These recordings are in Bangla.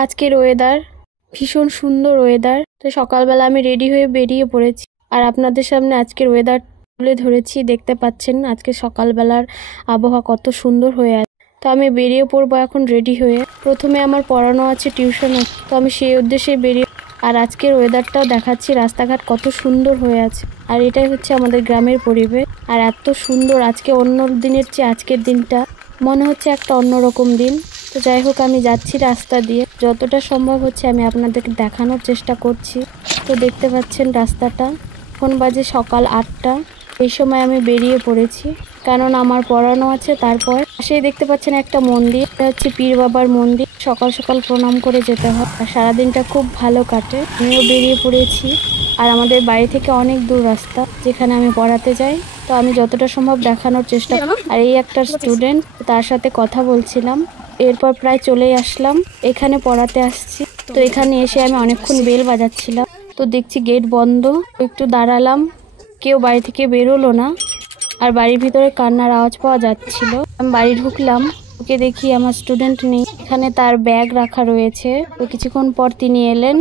আজকের ওয়েদার ভীষণ সুন্দর ওয়েদার। তো সকালবেলা আমি রেডি হয়ে বেরিয়ে পড়েছি আর আপনাদের সামনে আজকের ওয়েদার তুলে ধরেছি। দেখতে পাচ্ছেন আজকে সকালবেলার আবহাওয়া কত সুন্দর হয়ে আছে। তো আমি বেরিয়ে পড়বো এখন রেডি হয়ে। প্রথমে আমার পড়ানো আছে, টিউশন আছে, তো আমি সেই উদ্দেশ্যে বেরিয়ে। আর আজকের ওয়েদারটাও দেখাচ্ছি, রাস্তাঘাট কত সুন্দর হয়ে আছে। আর এটাই হচ্ছে আমাদের গ্রামের পরিবেশ। আর এত সুন্দর আজকে, অন্য দিনের চেয়ে আজকের দিনটা মনে হচ্ছে একটা অন্যরকম দিন। তো যাই হোক, আমি যাচ্ছি রাস্তা দিয়ে, যতটা সম্ভব হচ্ছে আমি আপনাদেরকে দেখানোর চেষ্টা করছি। তো দেখতে পাচ্ছেন রাস্তাটা, এখন বাজে সকাল 8টা। এই সময় আমি বেরিয়ে পড়েছি কারণ আমার পড়ানো আছে। তারপর সেই দেখতে পাচ্ছেন একটা মন্দির, এটা হচ্ছে পীর বাবার মন্দির। সকাল সকাল প্রণাম করে যেতে হয় আর সারাদিনটা খুব ভালো কাটে। আমিও বেরিয়ে পড়েছি আর আমাদের বাড়ি থেকে অনেক দূর রাস্তা যেখানে আমি পড়াতে যাই। তো আমি যতটা সম্ভব দেখানোর চেষ্টা করি। আর এই একটা স্টুডেন্ট, তার সাথে কথা বলছিলাম। এরপর প্রায় চলেই আসলাম, এখানে পড়াতে আসছি। তো এখানে এসে আমি অনেকক্ষণ বেল বাজাচ্ছিলাম, তো দেখছি গেট বন্ধ। একটু দাঁড়ালাম, কেউ বাড়ি থেকে বেরোলো না আর বাড়ির ভিতরে কান্নার আওয়াজ পাওয়া যাচ্ছিল। আমি বাড়ি ঢুকলাম, ওকে দেখি আমার স্টুডেন্ট নেই, এখানে তার ব্যাগ রাখা রয়েছে। তো কিছুক্ষণ পর তিনি এলেন,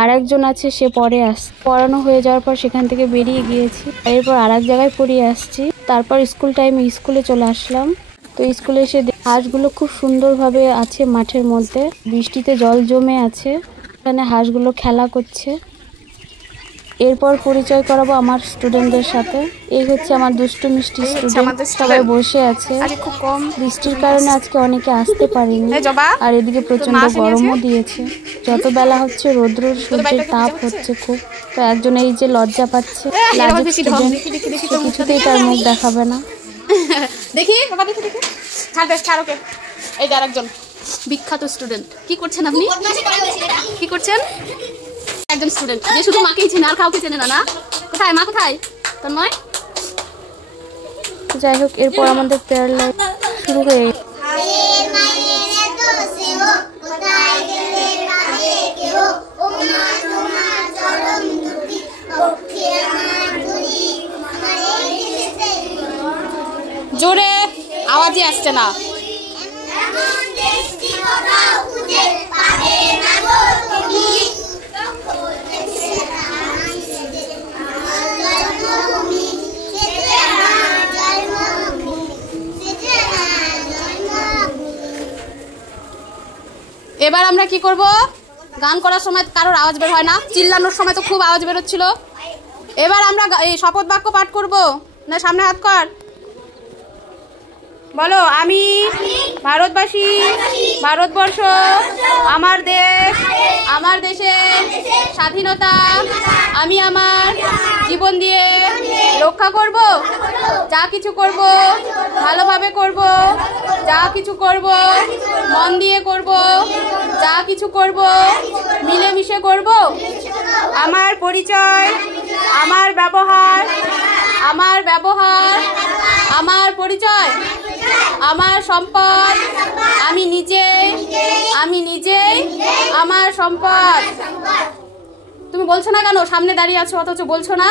আর একজন আছে, সে পরে পড়ানো হয়ে যাওয়ার পর সেখান থেকে বেরিয়ে গিয়েছি। এরপর আর এক জায়গায় পড়িয়ে আসছি। তারপর স্কুল টাইমে স্কুলে চলে আসলাম। তো স্কুলে এসে হাঁসগুলো খুব সুন্দরভাবে আছে মাঠের মধ্যে, বৃষ্টিতে জল জমে আছে, এখানে হাঁসগুলো খেলা করছে। এরপর পরিচয় করাবো আমার স্টুডেন্টদের সাথে। এই হচ্ছে আমার দুষ্টু মিষ্টি স্টুডেন্ট, সবাই বসে আছে। খুব কম বৃষ্টির কারণে আজকে অনেকে আসতে পারেনি। আর এদিকে প্রচন্ড গরমও দিয়েছে, যত বেলা হচ্ছে রৌদ্র সূর্যের তাপ হচ্ছে খুব। তো একজন এই যে লজ্জা পাচ্ছে, কিছুতেই তার মুখ দেখাবে না। দেখি বাবা, দেখি দেখি ছাড় বেশ, ছাড় ওকে। এই যে আরেকজন বিখ্যাত স্টুডেন্ট। কি করছেন আপনি? কি করছেন? একজন স্টুডেন্ট যে শুধু মাকেই চেনে আর কাউকে চেনে না। না, কোথায় মা, কোথায় তন্ময়? যাই হোক, এরপর আমাদের প্রেয়ার লাইফ শুরু হয়ে জোরে আওয়াজই আসছে না। এবার আমরা কি করব? গান করার সময় কারোর আওয়াজ বের হয় না, চিল্লানোর সময় তো খুব আওয়াজ বেরোচ্ছিল। এবার আমরা এই শপথ বাক্য পাঠ করব। না, সামনে হাত কর, বলো। আমি ভারতবাসী, ভারতবর্ষ আমার দেশ, আমার দেশের স্বাধীনতা আমি আমার জীবন দিয়ে রক্ষা করব। যা কিছু করব ভালোভাবে করব, যা কিছু করব মন দিয়ে করব, যা কিছু করব মিলেমিশে করব। আমার পরিচয়, আমার ব্যবহার, আমার ব্যবহার, আমার পরিচয়, আমার সম্পদ, আমি নিজেই, আমি নিজেই আমার সম্পদ। তুমি বলছো না কেন? সামনে দাঁড়িয়ে আছো অথচ বলছো না।